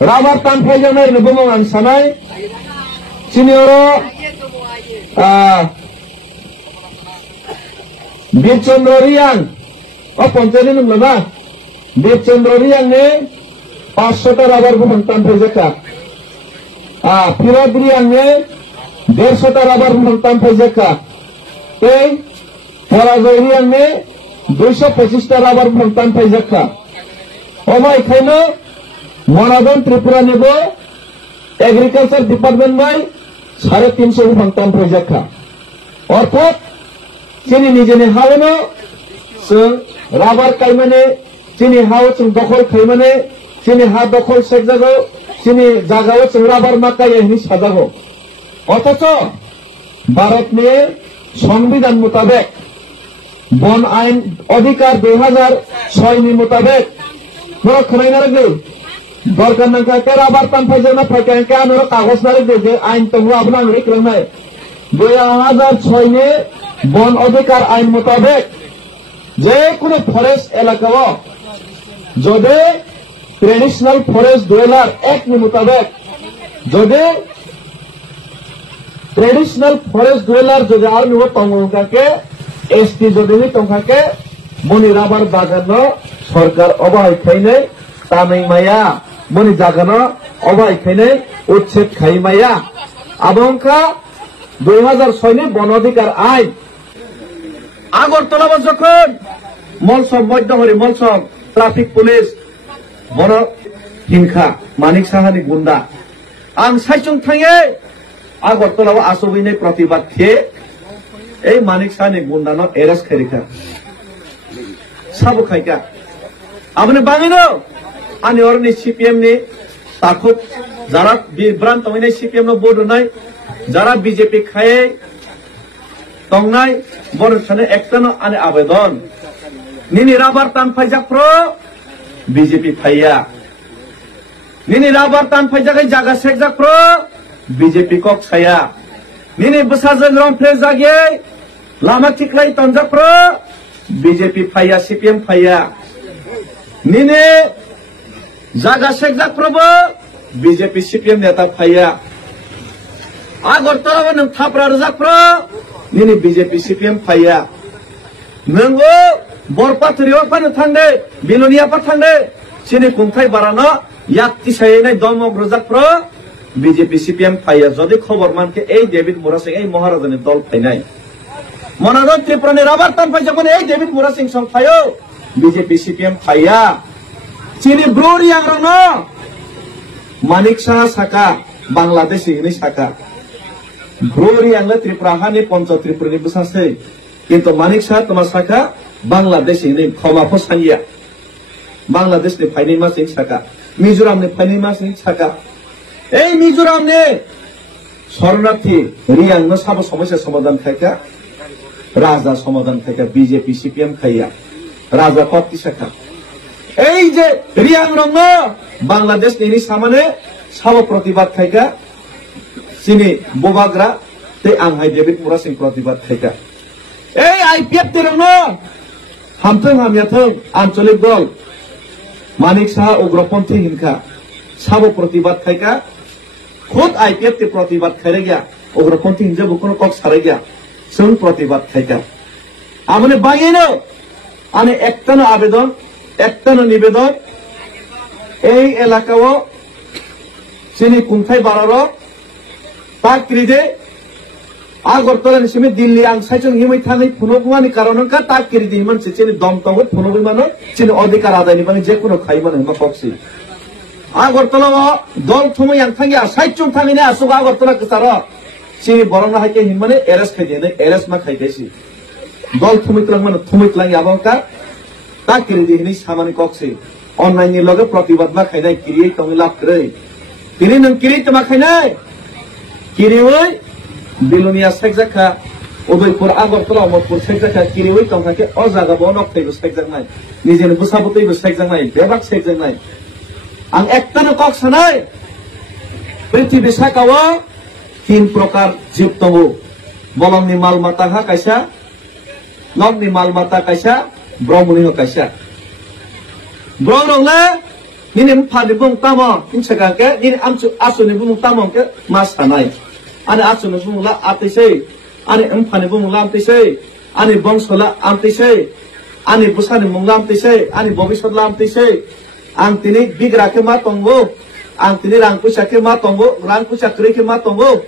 Rabar tanpa jangan nubungan sanai. Sini orang Birchandroriang. Oh poncenin nama. Birchandroriang ni 500 rabar bukan tanpa zakat. Piradriang ni 150 rabar bukan tanpa zakat. Perazairiang ni 225 rabar bukan tanpa zakat. Omai kena Monadon Tripura nebo Agriculture Department by 350 bukan tanpa zakat. Orthot sini nijene hawano sing rabar kaimane sini haw sing dokhol kaimane sini ha dokhol sekjago sini jagao sing rabar makai ehni sajago অথচ ভারত নিয়ে সংবিধান মোতাবেক বন আইন অধিকার 2006 নি মোতাবেক নরক খনাই না রাখবে দরকার না কে রাবার তানফাই জানা ফাইকা কে নরক কাগজ না রাখবে যে আইন তো আপনা নরক রংনাই 2006 নে বন অধিকার আইন মোতাবেক যে কোনো ফরেস্ট এলাকাও যদি ট্রেডিশনাল ফরেস্ট ডুয়েলার অ্যাক্ট নি মোতাবেক যদি ट्रेडिशनल फॉरेस्ट डुएलर जो जार में वो तंगों के एसटी जो देवी तंगा के मुनि राबर बागानो सरकार अबाई खाइने तामें माया मुनि जागानो अबाई खाइने उच्छेद खाई माया आबंका 2006 ने वन अधिकार आईन আগরতলা যখন মলসব মধ্যহরি মলসব ট্রাফিক পুলিশ বড় হিংসা মানিক সাহানি গুন্ডা आं साइचुं थांगे আগরতলা আসবিনে প্রতিবাদ খেয়ে এই মানিক সাহানি গুন্ডানো এরেস্ট খাইকা সাবু খাইকা আপনি বাঙিনো আনি অরনি সিপিএম নি তাকুব যারা বিভ্রান্ত হইনে সিপিএম নো বোর্ড নাই যারা বিজেপি খায়ে তংনাই বড় সানে একটানো আনে আবেদন নিনি রাবার টান ফাইজাক প্রো বিজেপি ফাইয়া নিনি রাবার টান ফাইজাক জায়গা শেখজাক প্রো বিজেপি কক ছায়া নিনি বসাজন রং ফ্রেজ জাগে লামা ঠিকলাই তঞ্জাক প্রো বিজেপি ফাইয়া সিপিএম ফাইয়া নিনি জায়গা শেখজাক প্রো বিজেপি সিপিএম নেতা ফাইয়া আগরতলা নং থাপরা রজাক প্রো নিনি বিজেপি সিপিএম ফাইয়া নঙ্গো বরপাথরিও ফানো থাंदे বিলনিয়া পা থাंदे সিনি কুমথাই বারানো ইয়াক্তি সাইনাই দমক রজাক প্রো বিজেপি সিপিএম ফাইয়া যদি খবর মানকে এই ডেভিড মোরা সিং এই মহারাজনের দল ফাইনাই মনাদন ত্রিপুরানি রাবার টান ফাই যখন এই ডেভিড মোরা সিং সং ফাইও বিজেপি সিপিএম ফাইয়া চিনি ব্রোরি আংরনো মানিক সাহা সাকা বাংলাদেশ ইনি সাকা ব্রোরি আংলা ত্রিপুরা হানি পঞ্চ ত্রিপুরানি বসাছে কিন্তু মানিক সাহা তোমার সাকা বাংলাদেশ ইনি ক্ষমা ফসাইয়া বাংলাদেশ নি ফাইনি মা সিং সাকা মিজোরাম নি ফাইনি মা সিং সাকা এই মিজোরাম নে শরণার্থী রিয়াং ন সাব সমস্যা সমাধান থাকা রাজা সমাধান থাকা বিজেপি সিপিএম খাইয়া রাজা পত্তি শাখা এই যে রিয়াং রং বাংলাদেশ নিনি সামনে সাব প্রতিবাদ থাকা চিনি বোবাগ্রা তে আংহাই ডেভিড মোরা সিং প্রতিবাদ থাকা এই আইপিএফ তে রং হামথং হামিয়াথং আঞ্চলিক দল মানিক সাহা উগ্রপন্থী হিংসা সাব প্রতিবাদ থাকা खुद आईपीएफ के प्रतिबाद करे गया उग्रपंथी हिंसा बुकुनो कक सारे गया सुन प्रतिबाद खाइका आमने बांगेनो आने एकटानो आवेदन एकटानो निवेदन এই এলাকাও চিনি কুমথাই বারারো তাকরিদে আগরতলা নিসিমে দিল্লি আং সাইচং হিমাই থানাই ফুনগুমানি কারণকা তাকরিদে হিমানসে চিনি দমতঙ্গ ফুনগুই মানো চিনি অধিকার আদায়নি মানে যে কোনো খাইমানো হিমা কক্সি আগরতলা দল থুমই আংথাঙ্গিয়া সাইচুং থামিনে আসুক আগরতলা কাসার চিনি বরং হাইকে হিমানে এরেস খাইদে এরেস মা খাইতেছি দল থুমিতলাং মানে থুমিতলাং আবংকা তাকরিদে হিনি সামানি কক্সি অনলাইন नि लगे प्रतिबाद मा खाइनाय किरियै तंग लाभ करे तिनि नों किरि तमा खाइनाय किरियै बिलुनिया साइजाखा उदयपुर আগরতলা अमरपुर साइजाखा किरियै तंगाके अ जागा बो नक्तैबो साइजांनाय निजेनो बुसाबुतैबो साइजांनाय बेबाक साइजांनाय आं एकटानो कक सानाय पृथ्वी साकाव तीन प्रकार जीव दङ बलमनि मालमाता हा कायसा नगनि मालमाता कायसा ब्रह्मनि हा कायसा ब्रह्मले nini mphani bung tamo inchaga ke nini asuni bung tamo ke masanai ani asuni bung la atise ani mphani bung la atise ani bongsola atise ani busani bung la atise ani bobisot la atise ang tini bigra ke ma tongbo ang tini rangpusa ke ma tongbo rangpusa kri ke ma tongbo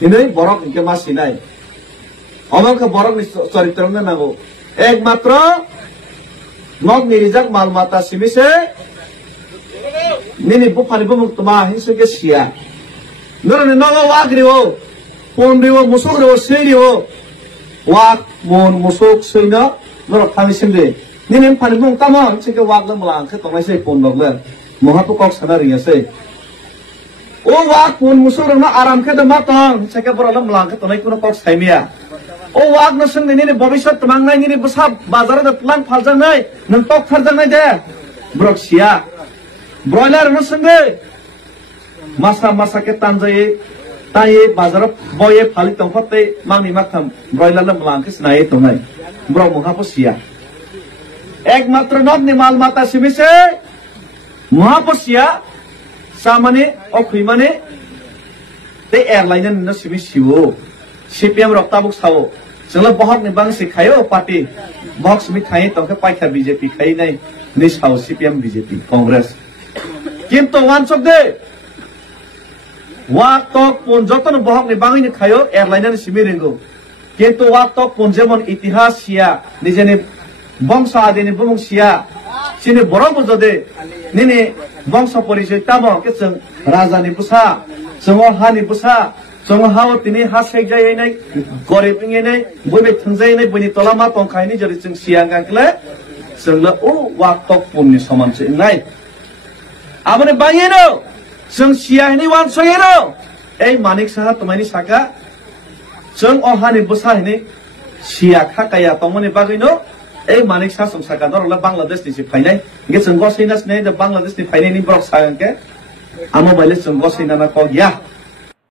ini borok ke ma sinai omong ke borok ni charitrona nago ekmatro nog nirijak malmata simise nini buphani bumuk tuma hinsu ke sia norone nogo wagriwo pondriwo musukriwo seiriwo wag mon musuk seina norok thami simde nini phani bumuk tama hinsu ke wag lamlang ke tongai sei pondok le mohapu kok sana ringa sei o wag pon musuk rama aram ke dama tong hinsu ke bora lamlang ke tongai kuno kok saimia o wag no sing nini bobisot tamangnai nini besap bazar da tlang phaljangnai nang tok tharjangnai de brok sia broiler no sing masa ke tanjai tai bazar boye phali tongfate mangni makham broiler lam lang ke snai tongai brok mukha po sia ekmatra nok ni mal mata simise mukha po sia samane okhrimane te airline no simisiwo CPM rok tabuk sawo jengla bohok ni bang sikhayo party box mi khai tongke paikha BJP khai nai ni sawo CPM BJP Congress কিন্তু ওয়ানসক they walk তক পন যতন বহক নি বাঙাই নি খায়ো airliner Simi রেঙ্গো কিন্তু walk তক পন যেমন ইতিহাস সিয়া নিজেনি বংশ আদিনি বুমুং সিয়া সিনি বড় বুঝদে নিনি বংশ পরিচয় তামো কে जों রাজানি বুসা जों हानि बुसा जों हाव तिनि हा सेक जाय नै गरीब नि नै बयबे थंजाय नै बयनि तलामा तंखायनि जरि जों सिया गांकले जोंला ओ वाक तक पननि समान से नाय आबने बायनो जों सियानि वान सयनो ए मानिक साहा तमायनि साका जों अहानि बुसा हिनि सिया खाकाया तमनि बागैनो ए मानिक सा संसाका नरला बांग्लादेश नि फायनाय गे जों गसैनास नै द बांग्लादेश नि फायनायनि ब्रक सागंके आमो बायले जों गसैना ना कगिया